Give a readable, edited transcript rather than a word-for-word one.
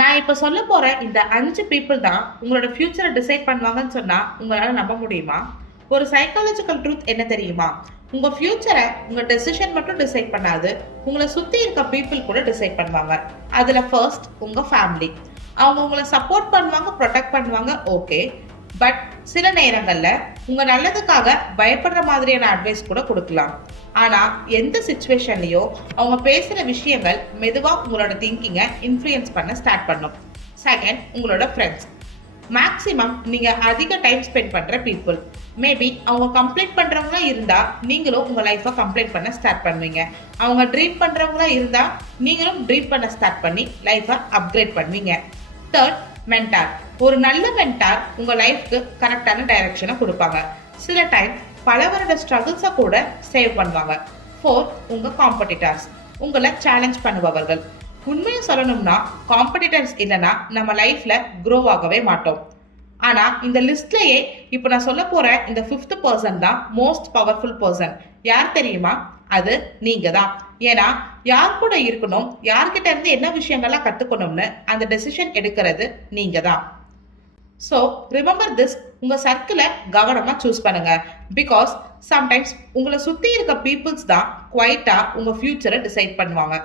நான் இப்ப சொல்ல போற இந்த 5 பீப்புள் தான் உங்களோட ஃபியூச்சரை டிசைட் பண்ணுவாங்கன்னு சொன்னா உங்களால நம்ப முடியுமா? ஒரு சைக்காலஜிக்கல் ட்ரூத் என்ன தெரியுமா? உங்க ஃபியூச்சரை உங்க டெசிஷன் மட்டும் டிசைட் பண்ணாது, உங்களை சுத்தி இருக்க பீப்புள் கூட டிசைட் பண்ணுவாங்க. அதுல ஃபர்ஸ்ட் உங்க ஃபேமிலி. அவங்க உங்களை சப்போர்ட் பண்ணுவாங்க, ப்ரொடெக்ட் பண்ணுவாங்க, ஓகே. பட் சில நேரங்கள்ல உங்க நல்லதுக்காக பயப்படுற மாதிரியான அட்வைஸ் கூட கொடுக்கலாம். ஆனா எந்த சுச்சுவேஷன்லயோ அவங்க பேசுற விஷயங்கள் மெதுவா உங்களோட திங்கிங்கை இன்ஃப்ளூயன்ஸ் பண்ண ஸ்டார்ட் பண்ணும். செகண்ட், உங்களோட ஃப்ரெண்ட்ஸ். மேக்ஸிமம் நீங்க அதிக டைம் ஸ்பெண்ட் பண்ற பீப்புள். மேபி அவங்க கம்ப்ளீட் பண்றவங்களா இருந்தா நீங்களும் உங்க லைஃபை கம்ப்ளீட் பண்ண ஸ்டார்ட் பண்ணுவீங்க. அவங்க ட்ரீம் பண்றவங்களா இருந்தா நீங்களும் ட்ரீம் பண்ண ஸ்டார்ட் பண்ணி லைஃபை அப்கிரேட் பண்ணுவீங்க. Third, mentor. ஒரு நல்ல மென்டார் உங்க லைஃப்க்கு கரெக்டான டைரக்ஷனை கொடுப்பாங்க. சில டைம் பல வருட ஸ்ட்ரகிள்ஸை கூட சேவ் பண்ணுவாங்க. ஃபோர்த், உங்க காம்படிட்டர்ஸ். உங்களை சேலஞ்ச் பண்ணுபவர்கள். உண்மையை சொல்லணும்னா காம்படிட்டர்ஸ் இல்லைன்னா நம்ம லைஃப்ல க்ரோ ஆகவே மாட்டோம். ஆனா இந்த லிஸ்ட்லயே இப்ப நான் சொல்ல போற இந்த 5th பர்சன் தான் மோஸ்ட் பவர்ஃபுல் பர்சன். யார் தெரியுமா? அது நீங்க தான். ஏன்னா யார் கூட இருக்கணும், யார்கிட்ட இருந்து என்ன விஷயங்கள்லாம் கத்துக்கணும்னு அந்த டெசிஷன் எடுக்கிறது நீங்க தான். ஸோ ரிமெம்பர் திஸ், உங்க சர்க்கிளை கவனமா சூஸ் பண்ணுங்க. பிகாஸ் சம்டைம்ஸ் உங்களை சுத்தி இருக்க பீப்புள்ஸ் தான் குவைட்டா உங்க ஃபியூச்சரை டிசைட் பண்ணுவாங்க.